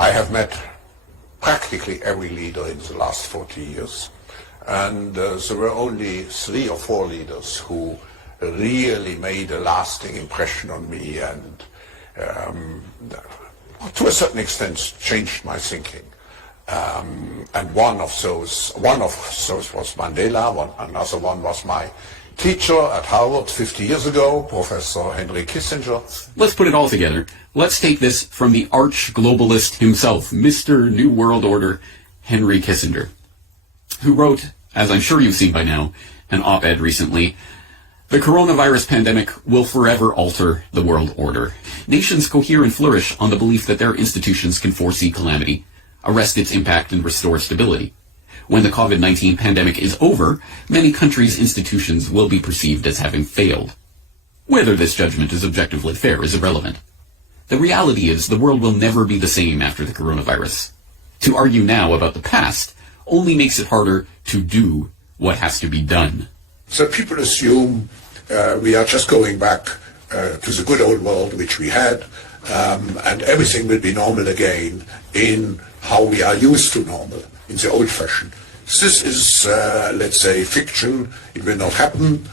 I have met practically every leader in the last 40 years. And there were only 3 or 4 leaders who really made a lasting impression on me and to a certain extent changed my thinking. And one of those was Mandela, another one was my teacher at Harvard 50 years ago, Professor Henry Kissinger. Let's put it all together. Let's take this from the arch-globalist himself, Mr. New World Order, Henry Kissinger, who wrote, as I'm sure you've seen by now, an op-ed recently, "The coronavirus pandemic will forever alter the world order. Nations cohere and flourish on the belief that their institutions can foresee calamity, arrest its impact, and restore stability. When the COVID-19 pandemic is over, many countries' institutions will be perceived as having failed. Whether this judgment is objectively fair is irrelevant. The reality is the world will never be the same after the coronavirus. To argue now about the past only makes it harder to do what has to be done." So people assume we are just going back to the good old world which we had, and everything will be normal again in how we are used to normal, in the old fashion. This is, let's say, fiction. It will not happen.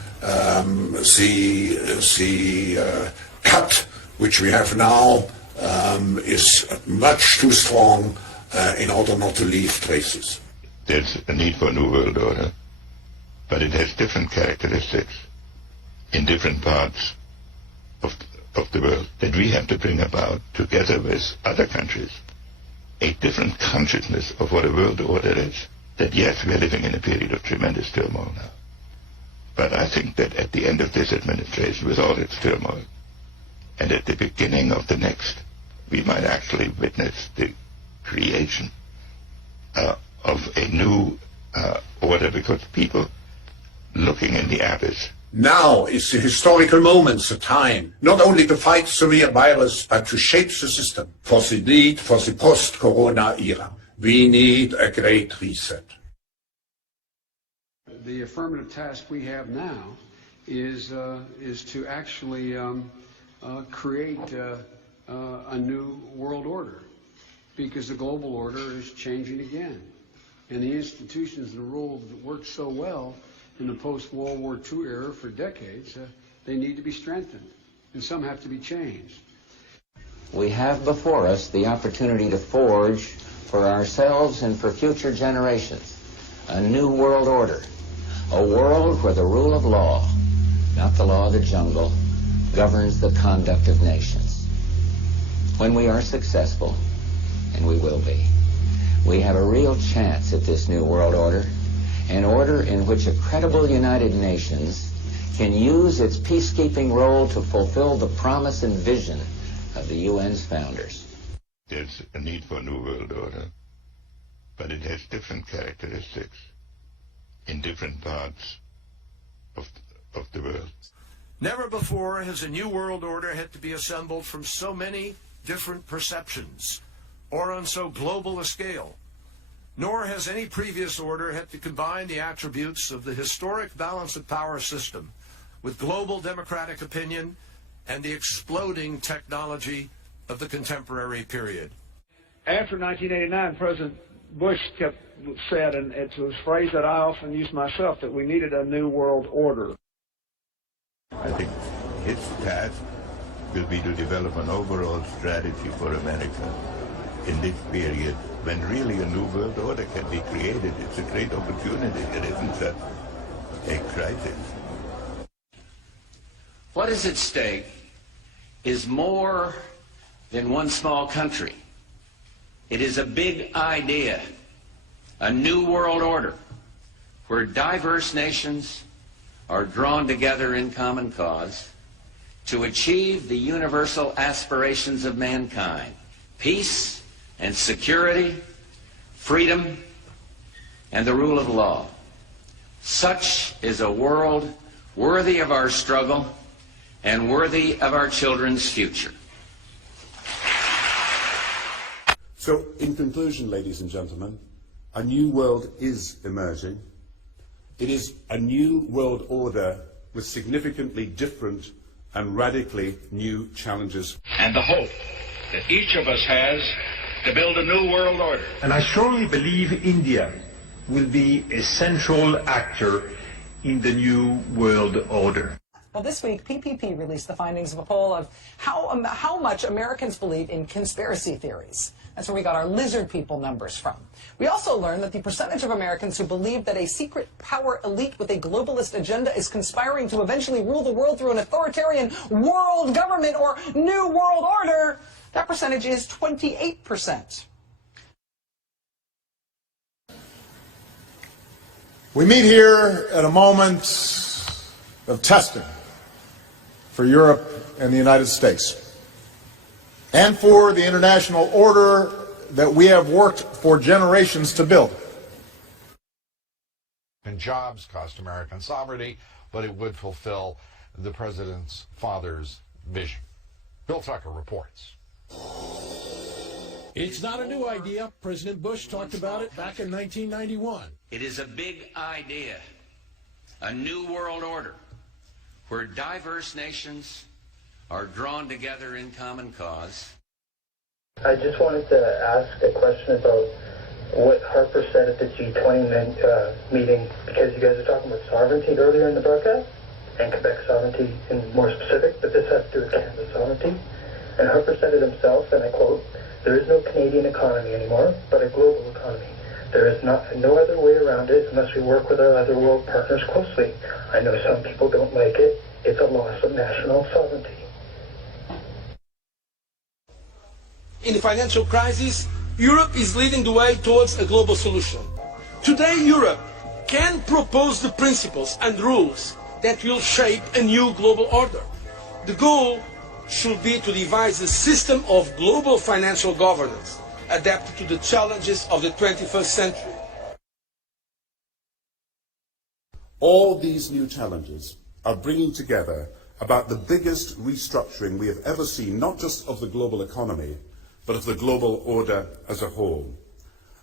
The cut which we have now is much too strong in order not to leave traces. There's a need for a new world order, but it has different characteristics in different parts of the world that we have to bring about together with other countries. A different consciousness of what a world order is. That yes, we are living in a period of tremendous turmoil now. But I think that at the end of this administration, with all its turmoil, and at the beginning of the next, we might actually witness the creation of a new order, because people looking in the abyss. Now is the historical moment, the time, not only to fight severe virus, but to shape the system for the post-corona era. We need a great reset. The affirmative task we have now is to actually create a new world order, because the global order is changing again. And the institutions and the rules that worked so well in the post-World War II era for decades, they need to be strengthened, and some have to be changed. We have before us the opportunity to forge for ourselves and for future generations a new world order, a world where the rule of law, not the law of the jungle, governs the conduct of nations. When we are successful, and we will be, we have a real chance at this new world order, an order in which a credible United Nations can use its peacekeeping role to fulfill the promise and vision of the UN's founders. There's a need for a new world order, but it has different characteristics in different parts of the world. Never before has a new world order had to be assembled from so many different perceptions, or on so global a scale. Nor has any previous order had to combine the attributes of the historic balance of power system with global democratic opinion and the exploding technology of the contemporary period. After 1989, President Bush said, and it's a phrase that I often use myself, that we needed a new world order. I think his task will be to develop an overall strategy for America in this period when really a new world order can be created. It's a great opportunity. It isn't just a crisis. What is at stake is more than one small country. It is a big idea, a new world order, where diverse nations are drawn together in common cause to achieve the universal aspirations of mankind: peace and security, freedom, and the rule of law. Such is a world worthy of our struggle and worthy of our children's future. So, in conclusion, ladies and gentlemen, a new world is emerging. It is a new world order with significantly different and radically new challenges. And the hope that each of us has to build a new world order. And I strongly believe India will be a central actor in the new world order. Well, this week, PPP released the findings of a poll of how much Americans believe in conspiracy theories. That's where we got our lizard people numbers from. We also learned that the percentage of Americans who believe that a secret power elite with a globalist agenda is conspiring to eventually rule the world through an authoritarian world government or new world order, that percentage is 28%. We meet here at a moment of testing for Europe and the United States, and for the international order that we have worked for generations to build. And jobs cost American sovereignty, but it would fulfill the president's father's vision. Bill Tucker reports. It's not a new idea. President Bush talked about it back in 1991. It is a big idea, a new world order, where diverse nations are drawn together in common cause. I just wanted to ask a question about what Harper said at the G20 meeting, because you guys are talking about sovereignty earlier in the broadcast, and Quebec sovereignty in more specific, but this has to do with Canada's sovereignty. And Harper said it himself, and I quote, "There is no Canadian economy anymore, but a global economy. There is no other way around it unless we work with our other world partners closely. I know some people don't like it. It's a loss of national sovereignty." In the financial crisis, Europe is leading the way towards a global solution. Today, Europe can propose the principles and rules that will shape a new global order. The goal should be to devise a system of global financial governance adapted to the challenges of the 21st century. All these new challenges are bringing together about the biggest restructuring we have ever seen, not just of the global economy, but of the global order as a whole.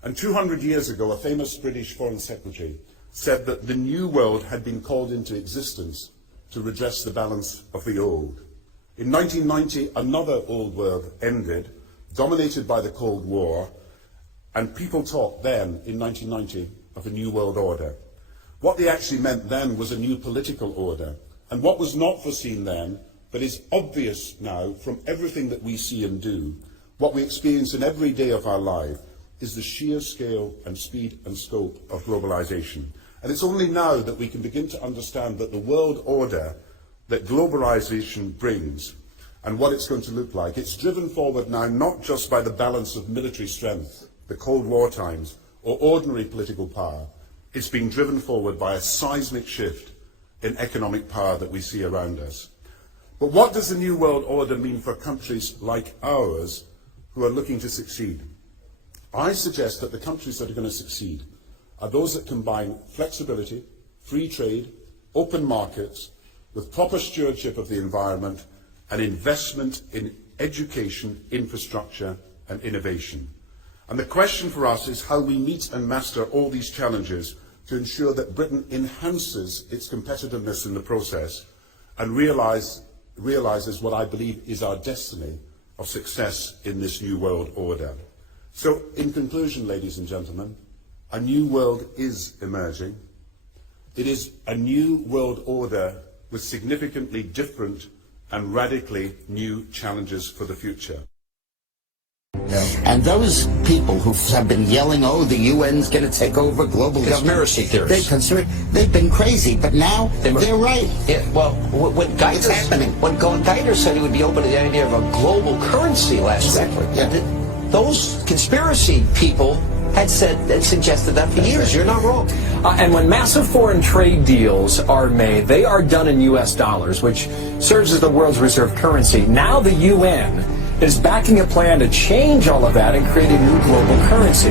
And 200 years ago, a famous British Foreign Secretary said that the new world had been called into existence to redress the balance of the old. In 1990, another old world ended, dominated by the Cold War, and people talked then, in 1990, of a new world order. What they actually meant then was a new political order, and what was not foreseen then, but is obvious now from everything that we see and do, what we experience in every day of our life, is the sheer scale and speed and scope of globalization. And it's only now that we can begin to understand that the world order that globalization brings and what it's going to look like, it's driven forward now not just by the balance of military strength, the Cold War times, or ordinary political power. It's being driven forward by a seismic shift in economic power that we see around us. But what does the new world order mean for countries like ours who are looking to succeed? I suggest that the countries that are going to succeed are those that combine flexibility, free trade, open markets, with proper stewardship of the environment and investment in education, infrastructure and innovation. And the question for us is how we meet and master all these challenges to ensure that Britain enhances its competitiveness in the process and realizes what I believe is our destiny of success in this new world order. So, in conclusion, ladies and gentlemen, a new world is emerging. It is a new world order with significantly different and radically new challenges for the future. And those people who have been yelling, "Oh, the UN's going to take over global conspiracy theories. They've been crazy, but now they're right. When Geithner said he would be open to the idea of a global currency last week, those conspiracy people had suggested that for years. You're not wrong. And when massive foreign trade deals are made, they are done in U.S. dollars, which serves as the world's reserve currency. Now the UN is backing a plan to change all of that and create a new global currency.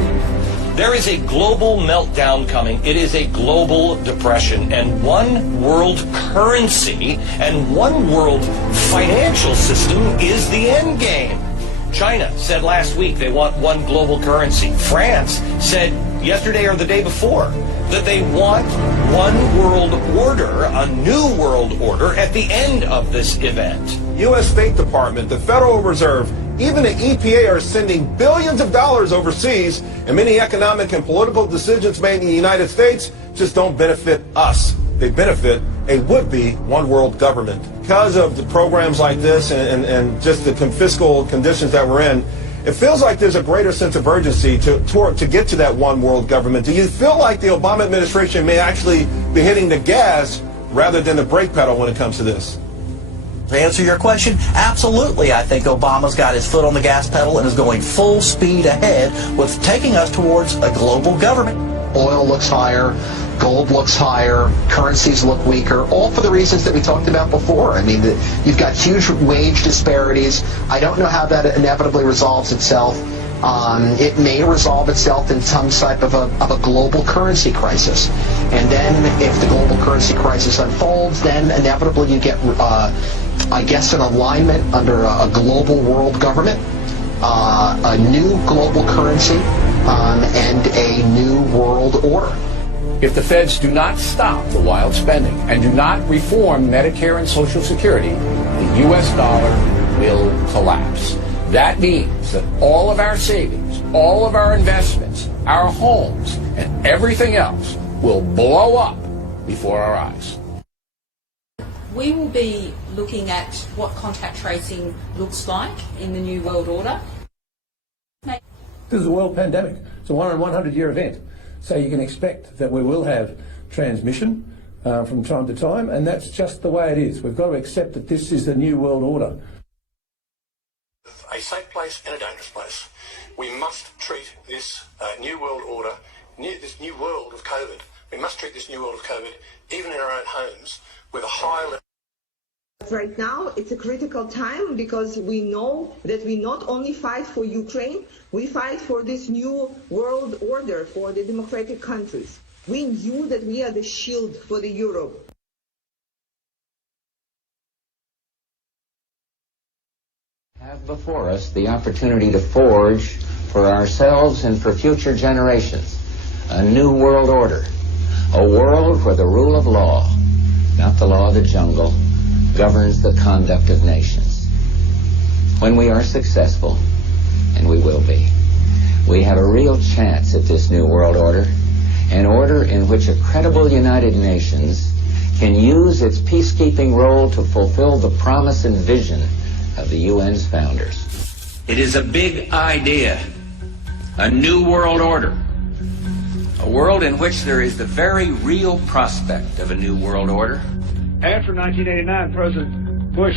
There is a global meltdown coming. It is a global depression, and one world currency and one world financial system is the end game. China said last week they want one global currency. France said yesterday or the day before that they want one world order, a new world order, at the end of this event. U.S. State Department, the Federal Reserve, Even the EPA are sending billions of dollars overseas, and many economic and political decisions made in the United States just don't benefit us. They benefit a would-be one-world government. Because of the programs like this and just the fiscal conditions that we're in, it feels like there's a greater sense of urgency to get to that one-world government. Do you feel like the Obama administration may actually be hitting the gas rather than the brake pedal when it comes to this? To answer your question, absolutely. I think Obama's got his foot on the gas pedal and is going full speed ahead with taking us towards a global government. Oil looks higher, gold looks higher, currencies look weaker, all for the reasons that we talked about before. I mean, you've got huge wage disparities. I don't know how that inevitably resolves itself. It may resolve itself in some type of a global currency crisis. And then if the global currency crisis unfolds, then inevitably you get, I guess, an alignment under a global world government, a new global currency, and a new world order. If the feds do not stop the wild spending and do not reform Medicare and Social Security, the U.S. dollar will collapse. That means that all of our savings, all of our investments, our homes, and everything else will blow up before our eyes. We will be looking at what contact tracing looks like in the New World Order. This is a world pandemic. It's a 1 in 100 year event. So you can expect that we will have transmission from time to time, and that's just the way it is. We've got to accept that this is the New World Order. A safe place and a dangerous place. We must treat this New World Order, this new world of COVID, we must treat this new world of COVID, even in our own homes, with a high level. Right now, it's a critical time because we know that we not only fight for Ukraine, we fight for this new world order for the democratic countries. We knew that we are the shield for the Europe. Have before us the opportunity to forge for ourselves and for future generations a new world order, a world where the rule of law, not the law of the jungle, governs the conduct of nations. When we are successful, and we will be, we have a real chance at this new world order, an order in which a credible United Nations can use its peacekeeping role to fulfill the promise and vision of the UN's founders. It is a big idea, a new world order, a world in which there is the very real prospect of a new world order. After 1989, President Bush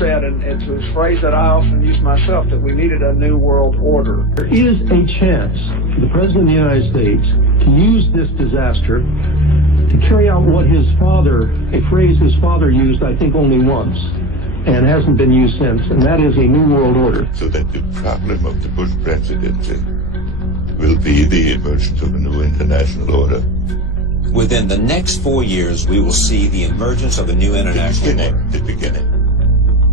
said, and it's a phrase that I often use myself, that we needed a new world order. There is a chance for the President of the United States to use this disaster to carry out what his father, a phrase his father used, I think, only once, and hasn't been used since, and that is a new world order. So that the problem of the Bush presidency will be the emergence of a new international order. Within the next 4 years, we will see the emergence of a new international order. The beginning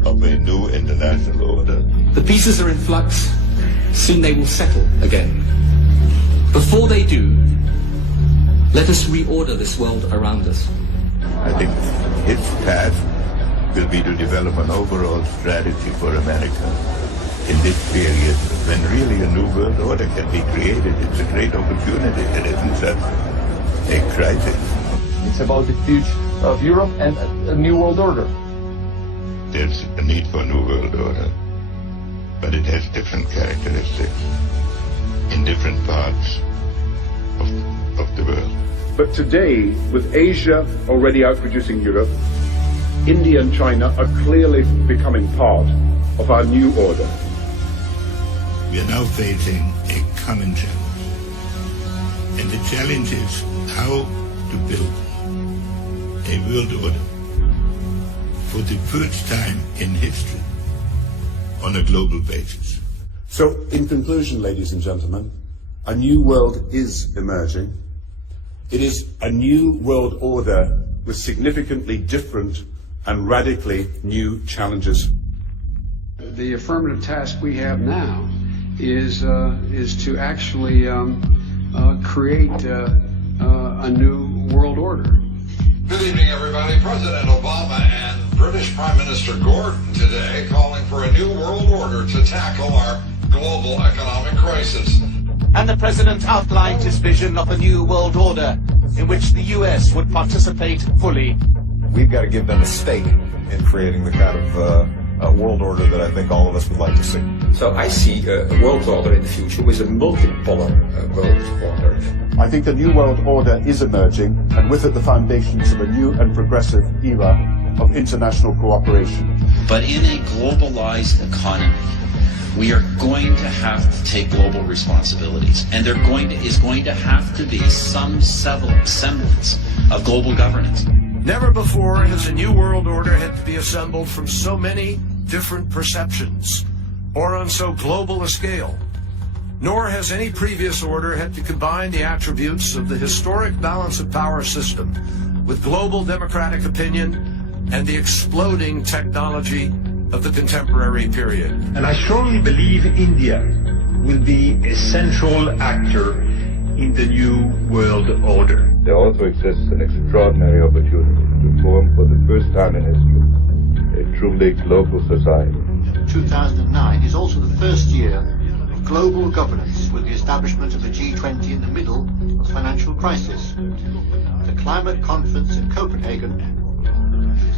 of a new international order. The pieces are in flux. Soon they will settle again. Before they do, let us reorder this world around us. I think its task will be to develop an overall strategy for America in this period when really a new world order can be created. It's a great opportunity. It isn't just a crisis. It's about the future of Europe and a new world order. There's a need for a new world order, but it has different characteristics in different parts of the world. But today, with Asia already outproducing Europe, India and China are clearly becoming part of our new order. We are now facing a common challenge. And the challenge is how to build a world order for the first time in history on a global basis. So, in conclusion, ladies and gentlemen, a new world is emerging. It is a new world order with significantly different and radically new challenges. The affirmative task we have now is to actually create a new world order. Good evening, everybody. President Obama and First British Prime Minister Gordon today calling for a new world order to tackle our global economic crisis. And the president outlined his vision of a new world order in which the U.S. would participate fully. We've got to give them a stake in creating the kind of world order that I think all of us would like to see. So I see a world order in the future with a multipolar world order. I think the new world order is emerging, and with it the foundations of a new and progressive era of international cooperation. But in a globalized economy, we are going to have to take global responsibilities, and there is going to have to be some semblance of global governance. Never before has a new world order had to be assembled from so many different perceptions, or on so global a scale. Nor has any previous order had to combine the attributes of the historic balance of power system with global democratic opinion and the exploding technology of the contemporary period. And I strongly believe India will be a central actor in the new world order. There also exists an extraordinary opportunity to form for the first time in history a truly global society. 2009 is also the first year of global governance with the establishment of a G20 in the middle of the financial crisis. The climate conference in Copenhagen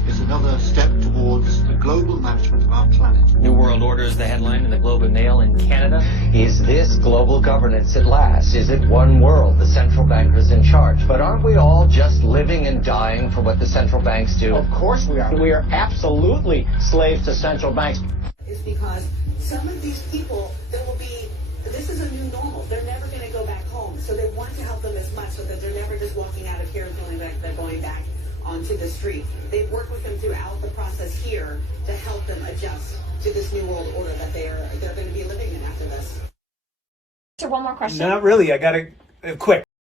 is another step towards the global management of our planet. New World Order is the headline in the Globe and Mail in Canada. Is this global governance at last? Is it one world, the central bankers in charge? But aren't we all just living and dying for what the central banks do? Of course we are. We are absolutely slaves to central banks. Is because some of these people, this is a new normal. They're never going to go back home. So they want to help them as much so that they're never just walking out of here and feeling like they're going back onto the street. They've worked with them throughout the process here to help them adjust to this new world order that they're going to be living in after this. One more question. Not really. I got to quick.